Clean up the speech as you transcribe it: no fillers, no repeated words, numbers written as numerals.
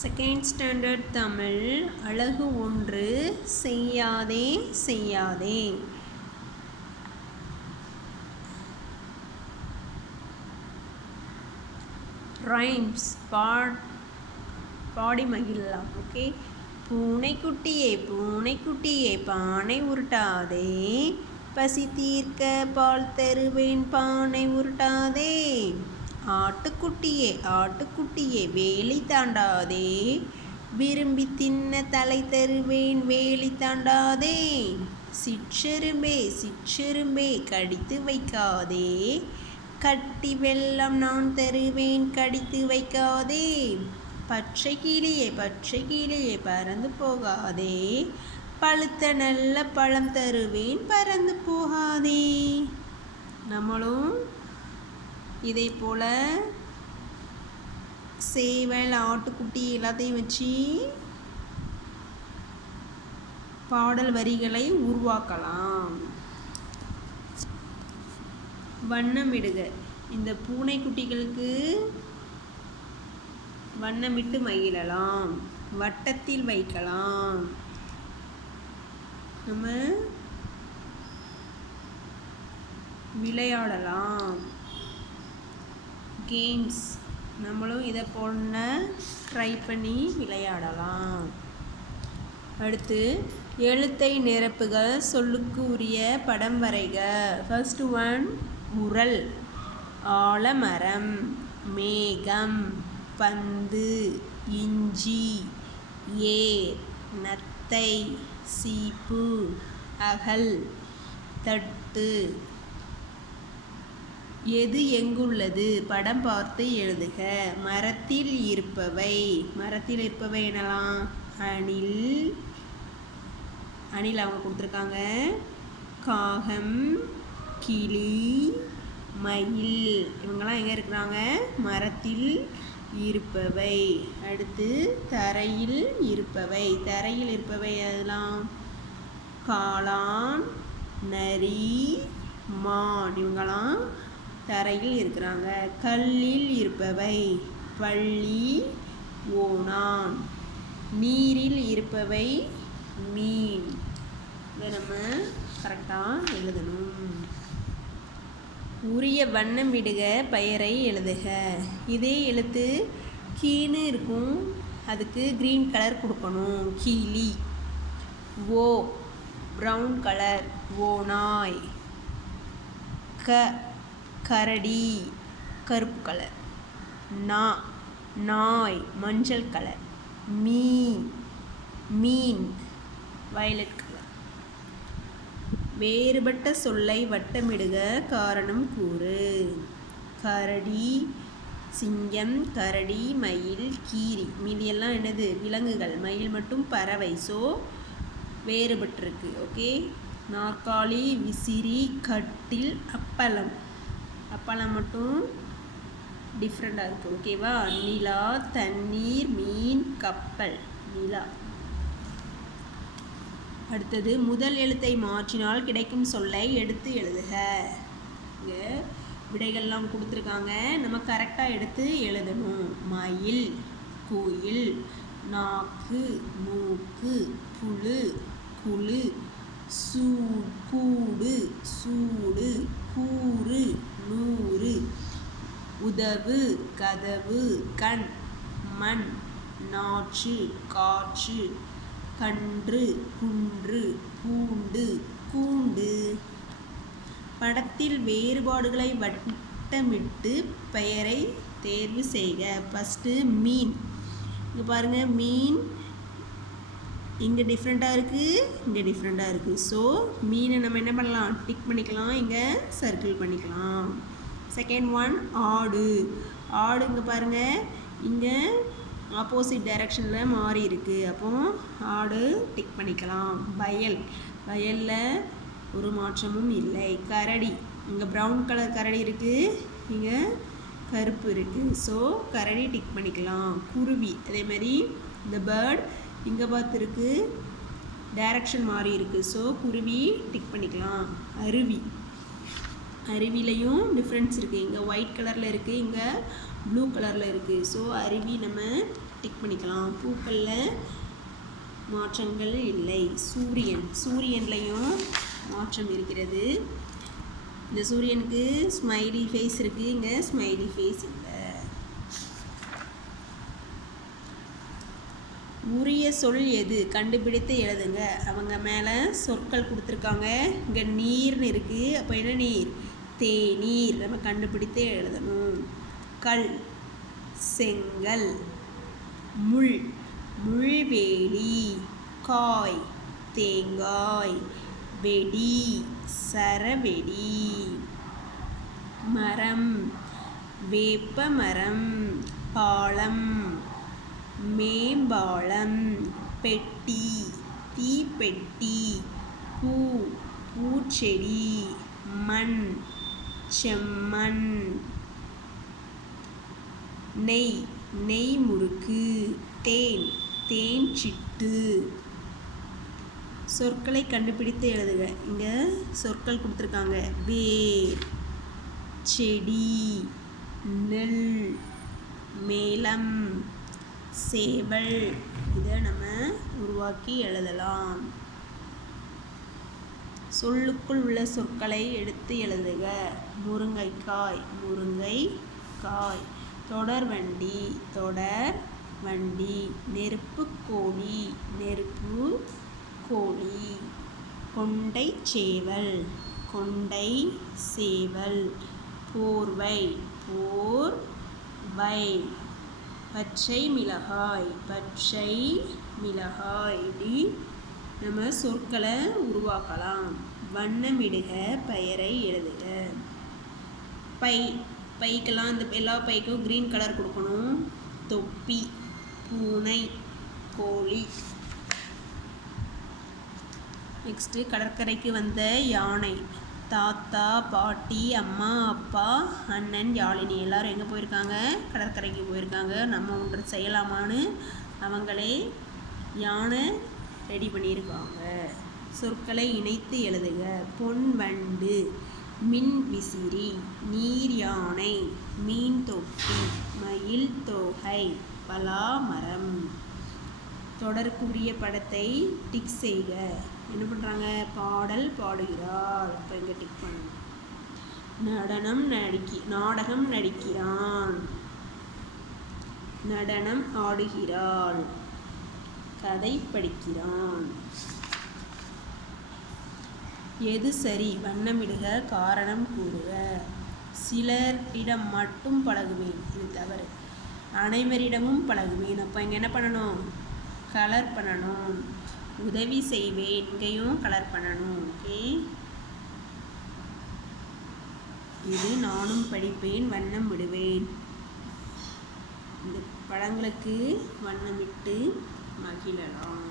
Second standard Tamil அழகு 1 செய்யாதே செய்யாதே. ரைம்ஸ் பாடி மகிழலாம். ஓகே. பூனைக்குட்டியே பூனைக்குட்டியே பானை உருட்டாதே, பசி தீர்க்க பால் தருவேன் பானை உருட்டாதே. ஆட்டுக்குட்டியே ஆட்டுக்குட்டியே வேலி தாண்டாதே, விரும்பி தின்ன தலை தருவேன் வேலி தாண்டாதே. சிற்றெரும்பே சிற்றெரும்பே கடித்து வைக்காதே, கட்டி வெல்லம் நான் தருவேன் கடித்து வைக்காதே. பச்சை கிளியே பறந்து போகாதே, பழுத்த நல்ல பழம் தருவேன் பறந்து போகாதே. நம்மளும் இதே போல் சேவல் ஆட்டுக்குட்டி எல்லாத்தையும் வச்சு பாடல் வரிகளை உருவாக்கலாம். வண்ணமிடுக. இந்த பூனைக்குட்டிகளுக்கு வண்ணமிட்டு மகிழலாம், வட்டத்தில் வைக்கலாம். நம்ம விளையாடலாம். கேம்ஸ் நம்மளும் இதை போல ட்ரை பண்ணி விளையாடலாம். அடுத்து எழுத்தை நிரப்புக, சொல்லுக்கு உரிய படம் வரைக. ஃபர்ஸ்ட் ஒன் உரல், ஆலமரம், மேகம், பந்து, இஞ்சி, ஏர், நத்தை, சீப்பு, அகல், தட்டு. எது எங்குள்ளது? படம் பார்த்து எழுதுக. மரத்தில் இருப்பவை என்னலாம்? அணில் அவங்க கொடுத்துருக்காங்க. காகம், கிளி, மயில் இவங்கெல்லாம் எங்கே இருக்கிறாங்க? மரத்தில் இருப்பவை. அடுத்து தரையில் இருப்பவை அதெல்லாம் காளான், நரி, மான் இவங்கெல்லாம் தரையில் இருக்கிறாங்க. கல்லில் இருப்பவை பள்ளி, ஓணான். நீரில் இருப்பவை மீன். இதை நம்ம கரெக்டாக எழுதணும். உரிய வண்ணம் விடுக, பெயரை எழுதுக. இதே எழுத்து கீழே இருக்கும், அதுக்கு க்ரீன் கலர் கொடுக்கணும். கிளி. ஓ ப்ரௌன் கலர், ஓநாய். கரடி கருப்பு கலர். நாய் மஞ்சள் கலர். மீன் வயலட் கலர். வேறுபட்ட சொல்லை வட்டமிடுக, காரணம் கூறு. கரடி, சிங்கம், கரடி, மயில், கீரி. மீதியெல்லாம் என்னது? விலங்குகள். மயில் மட்டும் பறவை. ஸோ வேறுபட்டிருக்கு. ஓகே. நாற்காலி, விசிறி, கட்டில், அப்பளம் மட்டும் டிஃப்ரெண்டாக இருக்குது. ஓகேவா? நிலா, தண்ணீர், மீன், கப்பல். நிலா. அடுத்தது முதல் எழுத்தை மாற்றினால் கிடைக்கும் சொல்லை எடுத்து எழுதுக. இங்கே விடைகள்லாம் கொடுத்துருக்காங்க, நம்ம கரெக்டாக எடுத்து எழுதணும். மயில், குயில், நாக்கு, மூக்கு, புழு, குழு, கூடு, சூடு, கூறு, நூறு, உதவு, கதவு, கண், மண், நாற்று, காற்று, கன்று, குன்று, பூண்டு, கூண்டு. படத்தில் வேறுபாடுகளை வட்டமிட்டு பெயரை தேர்வு செய்க. ஃபஸ்ட்டு மீன். இங்கே பாருங்கள், மீன் இங்கே டிஃப்ரெண்ட்டாக இருக்குது, இங்கே டிஃப்ரெண்ட்டாக இருக்குது. ஸோ மீனை நம்ம என்ன பண்ணலாம்? டிக் பண்ணிக்கலாம், இங்கே சர்க்கிள் பண்ணிக்கலாம். செகண்ட் ஒன் ஆடு. இங்கே பாருங்கள், இங்கே ஆப்போசிட் டைரக்ஷனில் மாறி இருக்குது. அப்போ ஆடு டிக் பண்ணிக்கலாம். வயலில் ஒரு மாற்றமும் இல்லை. கரடி, இங்கே ப்ரௌன் கலர் கரடி இருக்குது, இங்கே கருப்பு இருக்குது. ஸோ கரடி டிக் பண்ணிக்கலாம். குருவி அதேமாதிரி இந்த பேர்ட் இங்கே பார்த்துருக்கு, டைரக்ஷன் மாறி இருக்குது. ஸோ குருவி டிக் பண்ணிக்கலாம். அருவிலையும் டிஃப்ரென்ஸ் இருக்குது. இங்கே ஒயிட் கலரில் இருக்குது, இங்கே ப்ளூ கலரில் இருக்குது. ஸோ அருவி நம்ம டிக் பண்ணிக்கலாம். பூக்களில் மாற்றங்கள் இல்லை. சூரியன்லையும் மாற்றம் இருக்கிறது. இந்த சூரியனுக்கு ஸ்மைலி ஃபேஸ் இருக்குது, இங்கே ஸ்மைலி ஃபேஸ் இல்லை. உரிய சொல் எது? கண்டுபிடித்து எழுதுங்க. அவங்க மேலே சொற்கள் கொடுத்துருக்காங்க. இங்கே நீர்னு இருக்குது. அப்போ என்ன நீர்? தேநீர். நம்ம கண்டுபிடித்து எழுதணும். கல், செங்கல். முள், முள்வேலி. காய், தேங்காய். வெடி, சரவெடி. மரம், வேப்ப மரம். பாலம், மேம்பாலம். பெட்டி, தீப்பெட்டி. பூ, பூச்செடி. மண், செம்மண். நெய், நெய் முறுக்கு. தேன், தேன் சிட்டு. சொற்களை கண்டுபிடித்து எழுதுக. இங்கே சொற்கள் கொடுத்துருக்காங்க. வேர், செடி, நெல், மேளம், சேவல். இதை நம்ம உருவாக்கி எழுதலாம். சொல்லுக்குள் உள்ள சொற்களை எடுத்து எழுதுக. முருங்கைக்காய், முருங்கை காய். தொடர்வண்டி, தொடர் வண்டி. நெருப்புக்கோழி, நெருப்பு கோழி. கொண்டை சேவல், கொண்டை சேவல். போர்வை, போர்வை. பச்சை மிளகாய், பச்சை மிளகாய். இப்படி நம்ம சொற்களை உருவாக்கலாம். வண்ணமிடுக, பெயரை எழுதுக. பை, பைக்கெல்லாம் இந்த எல்லா பைக்கும் க்ரீன் கலர் கொடுக்கணும். தொப்பி, பூனை, கோழி. நெக்ஸ்ட்டு கடற்கரைக்கு வந்த யானை. தாத்தா, பாட்டி, அம்மா, அப்பா, அண்ணன், யாழினி எல்லாரும் எங்கே போயிருக்காங்க? கடற்கரைக்கு போயிருக்காங்க. நம்ம ஒன்று செய்யலாமான்னு அவங்களே யானை ரெடி பண்ணியிருக்காங்க. சொற்களை இணைத்து எழுதுக. பொன் வண்டு, மின் விசிறி. நீர் யானை, மீன் தொட்டி. மயில் தோகை, பலாமரம். தொடர்க்குரிய படத்தை டிக் செய்க. என்ன பண்ணுறாங்க? பாடல் பாடுகிறாள். அப்போ இங்கே டிக் பண்ணணும். நாடகம் நடிக்கிறான். நடனம் ஆடுகிறாள். கதை படிக்கிறான். எது சரி? வண்ணமிடுக, காரணம் கூறுக. சிலரிடம் மட்டும் பழகுவேன், இது தவறு. அனைவரிடமும் பழகுவேன். அப்போ இங்கே என்ன பண்ணணும்? கலர் பண்ணணும். உதவி செய்வேன், இங்கேயும் கலர் பண்ணணும். ஓகே, இது நானும் படிப்பேன், வண்ணம் விடுவேன். இந்த படங்களுக்கு வண்ணமிட்டு மகிழலாம்.